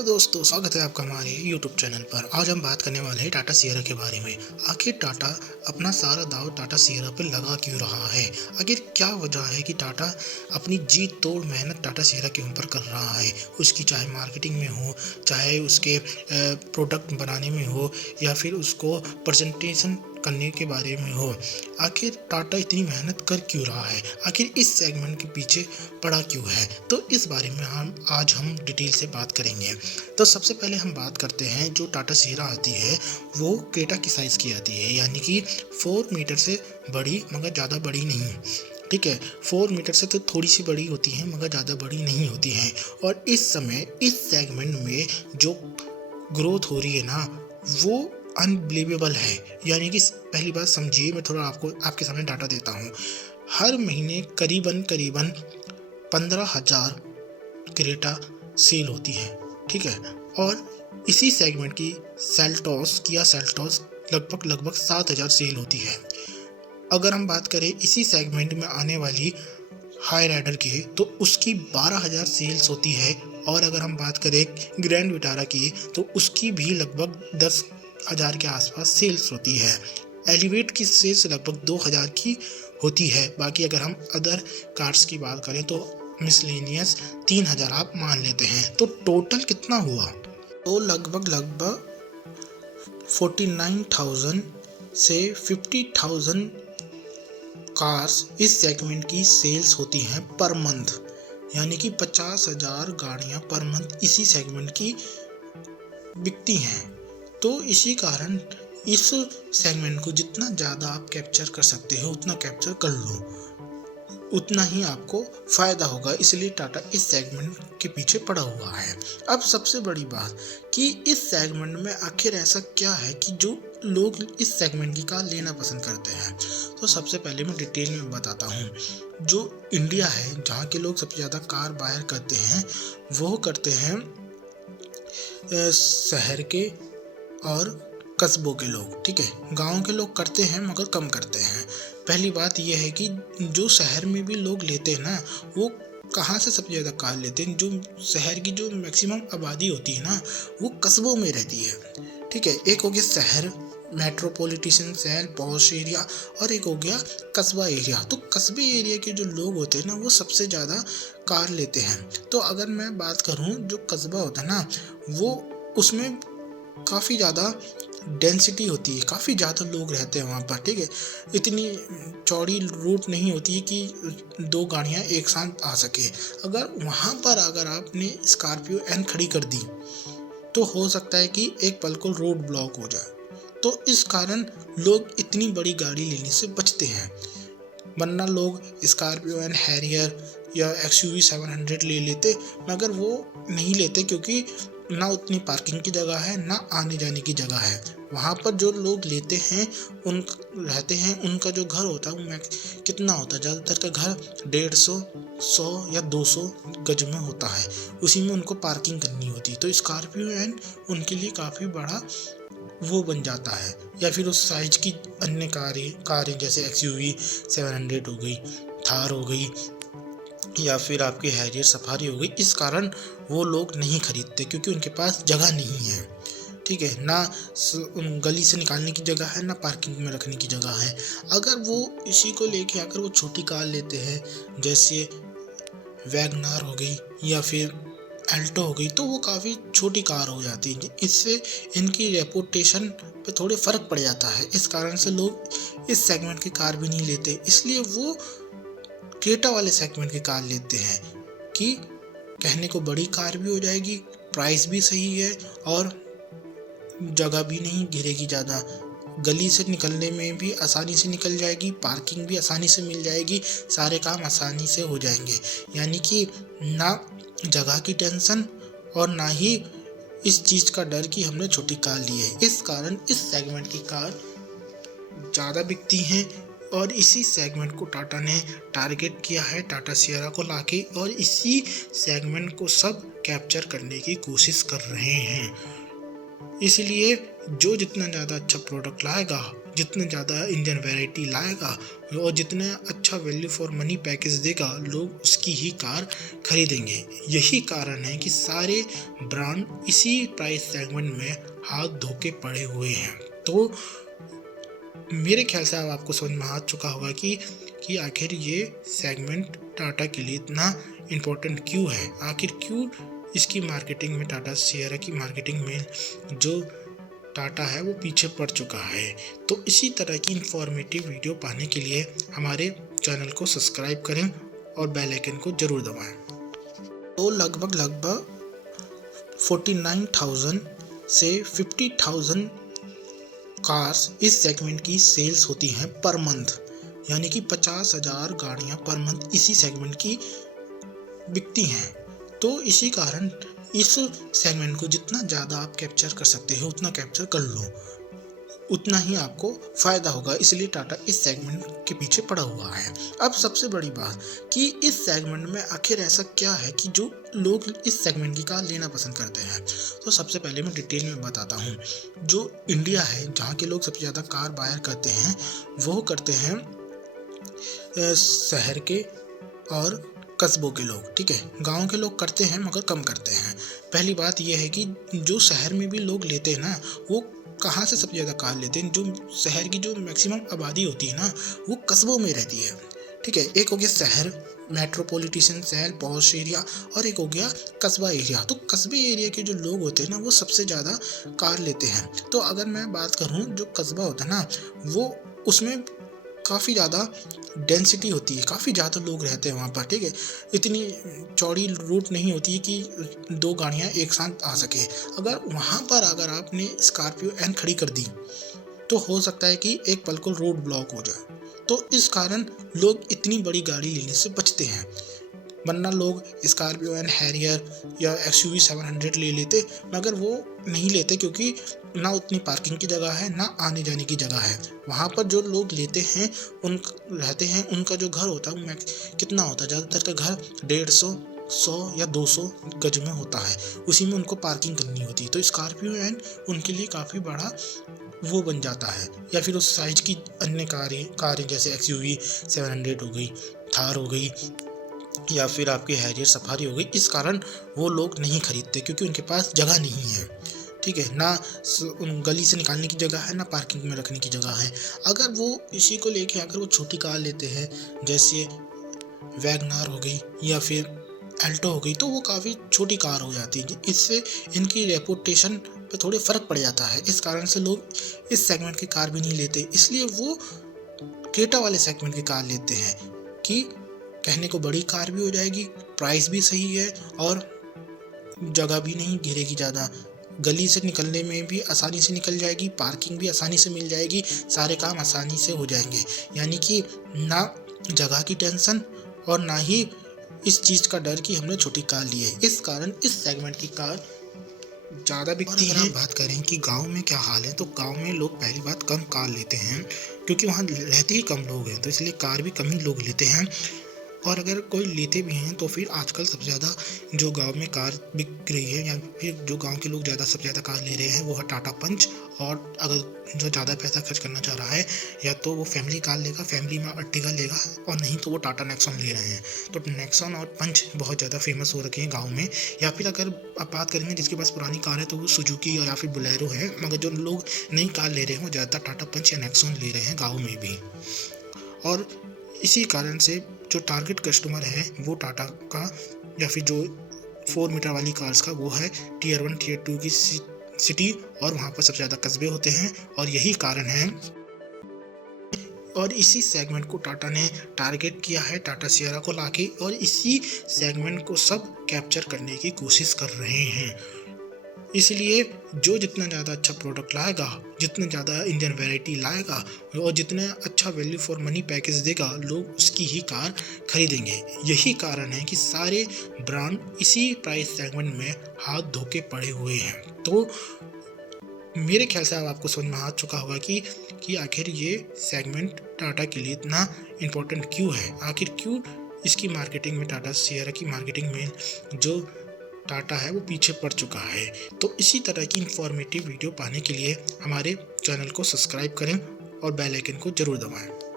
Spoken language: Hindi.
हेलो दोस्तों, स्वागत है आपका हमारे YouTube चैनल पर। आज हम बात करने वाले हैं टाटा सियरा के बारे में। आखिर टाटा अपना सारा दाव टाटा सियरा पे लगा क्यों रहा है? आखिर क्या वजह है कि टाटा अपनी जी तोड़ मेहनत टाटा सियरा के ऊपर कर रहा है? उसकी चाहे मार्केटिंग में हो, चाहे उसके प्रोडक्ट बनाने में हो, या फिर उसको प्रेजेंटेशन करने के बारे में हो। आखिर टाटा इतनी मेहनत कर क्यों रहा है? आखिर इस सेगमेंट के पीछे पड़ा क्यों है? तो इस बारे में आज हम डिटेल से बात करेंगे। तो सबसे पहले हम बात करते हैं, जो टाटा सियरा आती है वो क्रेटा की साइज़ की आती है, यानी कि 4 मीटर से बड़ी मगर ज़्यादा बड़ी नहीं। ठीक है, 4 मीटर से तो थोड़ी सी बड़ी होती है मगर ज़्यादा बड़ी नहीं होती हैं। और इस समय इस सेगमेंट में जो ग्रोथ हो रही है ना, वो अनबिलीवेबल है। यानी कि पहली बात समझिए, मैं थोड़ा आपके सामने डाटा देता हूँ। हर महीने करीबन 15,000 क्रेटा सेल होती है। ठीक है, और इसी सेगमेंट की किया सेल्टॉस लगभग 7,000 सेल होती है। अगर हम बात करें इसी सेगमेंट में आने वाली हाई राइडर की, तो उसकी 12,000 सेल्स होती है। और अगर हम बात करें ग्रैंड विटारा की, तो उसकी भी लगभग 10,000 के आसपास सेल्स होती है। एलिवेट की सेल्स लगभग 2,000 की होती है। बाकी अगर हम अदर कार्स की बात करें तो मिसलेनियस 3,000 आप मान लेते हैं। तो टोटल कितना हुआ? तो लगभग 49,000 से 50,000 कार्स इस सेगमेंट की सेल्स होती हैं पर मंथ। यानी कि 50,000 गाड़ियाँ पर मंथ इसी सेगमेंट की बिकती हैं। तो इसी कारण इस सेगमेंट को जितना ज़्यादा आप कैप्चर कर सकते हो उतना कैप्चर कर लो, उतना ही आपको फ़ायदा होगा। इसलिए टाटा इस सेगमेंट के पीछे पड़ा हुआ है। अब सबसे बड़ी बात कि इस सेगमेंट में आखिर ऐसा क्या है कि जो लोग इस सेगमेंट की कार लेना पसंद करते हैं। तो सबसे पहले मैं डिटेल में बताता हूँ। जो इंडिया है, जहाँ के लोग सबसे ज़्यादा कार बायर करते हैं, वो करते हैं शहर के और कस्बों के लोग। ठीक है, गांव के लोग करते हैं मगर कम करते हैं। पहली बात यह है कि जो शहर में भी लोग लेते हैं ना, वो कहाँ से सबसे ज़्यादा कार लेते हैं? जो शहर की जो मैक्सिमम आबादी होती है ना, वो कस्बों में रहती है। ठीक है, एक हो गया शहर, मेट्रोपॉलिटन शहर, पॉश एरिया, और एक हो गया कस्बा एरिया। तो कस्बे एरिया के जो लोग होते हैं ना, वो सबसे ज़्यादा कार लेते हैं। तो अगर मैं बात करूँ, जो कस्बा होता है ना, वो उसमें काफ़ी ज़्यादा डेंसिटी होती है, काफ़ी ज़्यादा लोग रहते हैं वहाँ पर। ठीक है, इतनी चौड़ी रूट नहीं होती है कि 2 गाड़ियाँ एक साथ आ सके। अगर आपने स्कॉर्पियो एन खड़ी कर दी, तो हो सकता है कि एक पल को रोड ब्लॉक हो जाए। तो इस कारण लोग इतनी बड़ी गाड़ी लेने से बचते हैं। वरना लोग स्कॉर्पियो एन हैरियर या XUV 700 ले लेते, मगर वो नहीं लेते क्योंकि ना उतनी पार्किंग की जगह है, ना आने जाने की जगह है। वहाँ पर जो लोग लेते हैं रहते हैं, उनका जो घर होता है वो कितना होता है, ज़्यादातर का घर 150, 100 या 200 गज में होता है। उसी में उनको पार्किंग करनी होती है। तो स्कॉर्पियो एन उनके लिए काफ़ी बड़ा वो बन जाता है। या फिर उस साइज की अन्य कारें जैसे XUV 700 हो गई, थार हो गई, या फिर आपकी हैरियर सफारी हो गई। इस कारण वो लोग नहीं खरीदते क्योंकि उनके पास जगह नहीं है। ठीक है, ना गली से निकालने की जगह है, ना पार्किंग में रखने की जगह है। अगर वो इसी को लेके अगर वो छोटी कार लेते हैं, जैसे वैगनार हो गई या फिर एल्टो हो गई, तो वो काफ़ी छोटी कार हो जाती है। इससे इनकी रेपुटेशन पे थोड़े फ़र्क पड़ जाता है। इस कारण से लोग इस सेगमेंट की कार भी नहीं लेते, इसलिए वो क्रेटा वाले सेगमेंट की कार लेते हैं कि कहने को बड़ी कार भी हो जाएगी, प्राइस भी सही है, और जगह भी नहीं घेरेगी ज़्यादा। गली से निकलने में भी आसानी से निकल जाएगी, पार्किंग भी आसानी से मिल जाएगी, सारे काम आसानी से हो जाएंगे। यानी कि ना जगह की टेंशन और ना ही इस चीज़ का डर कि हमने छोटी कार ली है। इस कारण इस सेगमेंट की कार ज़्यादा बिकती हैं, और इसी सेगमेंट को टाटा ने टारगेट किया है टाटा सियरा को लाके, और इसी सेगमेंट को सब कैप्चर करने की कोशिश कर रहे हैं। इसलिए जो जितना ज़्यादा अच्छा प्रोडक्ट लाएगा, जितने ज़्यादा इंजन वैरायटी लाएगा और जितना अच्छा वैल्यू फॉर मनी पैकेज देगा, लोग उसकी ही कार खरीदेंगे। यही कारण है कि सारे ब्रांड इसी प्राइस सेगमेंट में हाथ धो के पड़े हुए हैं। तो मेरे ख्याल से अब आपको समझ में आ चुका होगा कि आखिर ये सेगमेंट टाटा के लिए इतना इम्पोर्टेंट क्यों है, आखिर क्यों इसकी मार्केटिंग में, टाटा सियरा की मार्केटिंग में जो टाटा है वो पीछे पड़ चुका है। तो इसी तरह की इंफॉर्मेटिव वीडियो पाने के लिए हमारे चैनल को सब्सक्राइब करें और बेल आइकन को जरूर दबाएं। तो लगभग 49,000 से 50,000 कार्स इस सेगमेंट की सेल्स होती हैं पर मंथ, यानी कि 50,000 गाड़ियां पर मंथ इसी सेगमेंट की बिकती हैं। तो इसी कारण इस सेगमेंट को जितना ज़्यादा आप कैप्चर कर सकते हो उतना कैप्चर कर लो, उतना ही आपको फ़ायदा होगा। इसलिए टाटा इस सेगमेंट के पीछे पड़ा हुआ है। अब सबसे बड़ी बात कि इस सेगमेंट में आखिर ऐसा क्या है कि जो लोग इस सेगमेंट की कार लेना पसंद करते हैं। तो सबसे पहले मैं डिटेल में बताता हूँ। जो इंडिया है, जहाँ के लोग सबसे ज़्यादा कार बायर करते हैं, वो करते हैं शहर के और कस्बों के लोग, ठीक है। गांव के लोग करते हैं मगर कम करते हैं। पहली बात यह है कि जो शहर में भी लोग लेते हैं ना, वो कहाँ से सबसे ज़्यादा कार लेते हैं। जो शहर की जो मैक्सिमम आबादी होती है ना, वो कस्बों में रहती है, ठीक है। एक हो गया शहर, मेट्रोपॉलिटन शहर, पॉश एरिया, और एक हो गया कस्बा एरिया। तो कस्बे एरिया के जो लोग होते हैं ना, वो सबसे ज़्यादा कार लेते हैं। तो अगर मैं बात करूँ, जो कस्बा होता है ना, वो उसमें काफ़ी ज़्यादा डेंसिटी होती है, काफ़ी ज़्यादा लोग रहते हैं वहाँ पर, ठीक है। इतनी चौड़ी रूट नहीं होती है कि 2 गाड़ियाँ एक साथ आ सके। अगर आपने स्कॉर्पियो एन खड़ी कर दी तो हो सकता है कि एक पल को रोड ब्लॉक हो जाए। तो इस कारण लोग इतनी बड़ी गाड़ी लेने से बचते हैं, वरना लोग स्कॉर्पियो एन हैरियर या XUV 700 ले लेते, मगर वो नहीं लेते क्योंकि ना उतनी पार्किंग की जगह है, ना आने जाने की जगह है। वहाँ पर जो लोग लेते हैं रहते हैं, उनका जो घर होता है कितना होता है, ज़्यादातर का घर 150, 100 या 200 गज में होता है, उसी में उनको पार्किंग करनी होती है। तो स्कॉर्पियो एन उनके लिए काफ़ी बड़ा वो बन जाता है। या फिर उस साइज की अन्य कारें जैसे XUV 700 हो गई, थार हो गई, या फिर आपकी हैरियर सफारी हो गई। इस कारण वो लोग नहीं खरीदते क्योंकि उनके पास जगह नहीं है, ठीक है। ना गली से निकालने की जगह है, ना पार्किंग में रखने की जगह है। अगर वो इसी को लेके अगर वो छोटी कार लेते हैं, जैसे वैगनार हो गई या फिर एल्टो हो गई, तो वो काफ़ी छोटी कार हो जाती है। इससे इनकी रेपुटेशन पे थोड़े फ़र्क पड़ जाता है। इस कारण से लोग इस सेगमेंट की कार भी नहीं लेते, इसलिए वो क्रेटा वाले सेगमेंट की कार लेते हैं कि कहने को बड़ी कार भी हो जाएगी, प्राइस भी सही है और जगह भी नहीं घेरेगी ज़्यादा, गली से निकलने में भी आसानी से निकल जाएगी, पार्किंग भी आसानी से मिल जाएगी, सारे काम आसानी से हो जाएंगे। यानी कि ना जगह की टेंशन और ना ही इस चीज़ का डर कि हमने छोटी कार ली है। इस कारण इस सेगमेंट की कार ज़्यादा बिकती है। अगर बात करें कि गांव में क्या हाल है, तो गांव में लोग पहली बात कम कार लेते हैं क्योंकि वहाँ रहते ही कम लोग हैं, तो इसलिए कार भी कम ही लोग लेते हैं। और अगर कोई लेते भी हैं तो फिर आजकल सबसे ज़्यादा जो गांव में कार बिक रही है, या फिर जो गांव के लोग सबसे ज़्यादा कार ले रहे हैं, वो है टाटा पंच। और अगर जो ज़्यादा पैसा खर्च करना चाह रहा है, या तो वो फैमिली कार लेगा, फैमिली में अर्टिगा लेगा, और नहीं तो वो टाटा नेक्सॉन ले रहे हैं। तो नेक्सॉन और पंच बहुत ज़्यादा फेमस हो रखे हैं गाँव में। या फिर अगर आप बात करेंगे जिसके पास पुरानी कार है, तो वो सुजुकी या फिर बोलेरो है, मगर जो लोग नई कार ले रहे हैं वो ज़्यादातर टाटा पंच या नेक्सॉन ले रहे हैं गाँव में भी। और इसी कारण से जो टारगेट कस्टमर है वो टाटा का, या फिर जो 4 मीटर वाली कार्स का, वो है Tier 1 Tier 2 की सिटी, और वहाँ पर सबसे ज़्यादा कस्बे होते हैं। और यही कारण है, और इसी सेगमेंट को टाटा ने टारगेट किया है टाटा सियरा को लाके, और इसी सेगमेंट को सब कैप्चर करने की कोशिश कर रहे हैं। इसलिए जो जितना ज़्यादा अच्छा प्रोडक्ट लाएगा, जितना ज़्यादा इंजन वैरायटी लाएगा और जितना अच्छा वैल्यू फॉर मनी पैकेज देगा, लोग उसकी ही कार खरीदेंगे। यही कारण है कि सारे ब्रांड इसी प्राइस सेगमेंट में हाथ धो के पड़े हुए हैं। तो मेरे ख्याल से अब आपको समझ में आ चुका होगा कि आखिर ये सेगमेंट टाटा के लिए इतना इम्पोर्टेंट क्यों है, आखिर क्यों इसकी मार्केटिंग में, टाटा सियरा की मार्केटिंग में जो टाटा है वो पीछे पड़ चुका है। तो इसी तरह की इंफॉर्मेटिव वीडियो पाने के लिए हमारे चैनल को सब्सक्राइब करें और बेल आइकन को ज़रूर दबाएं।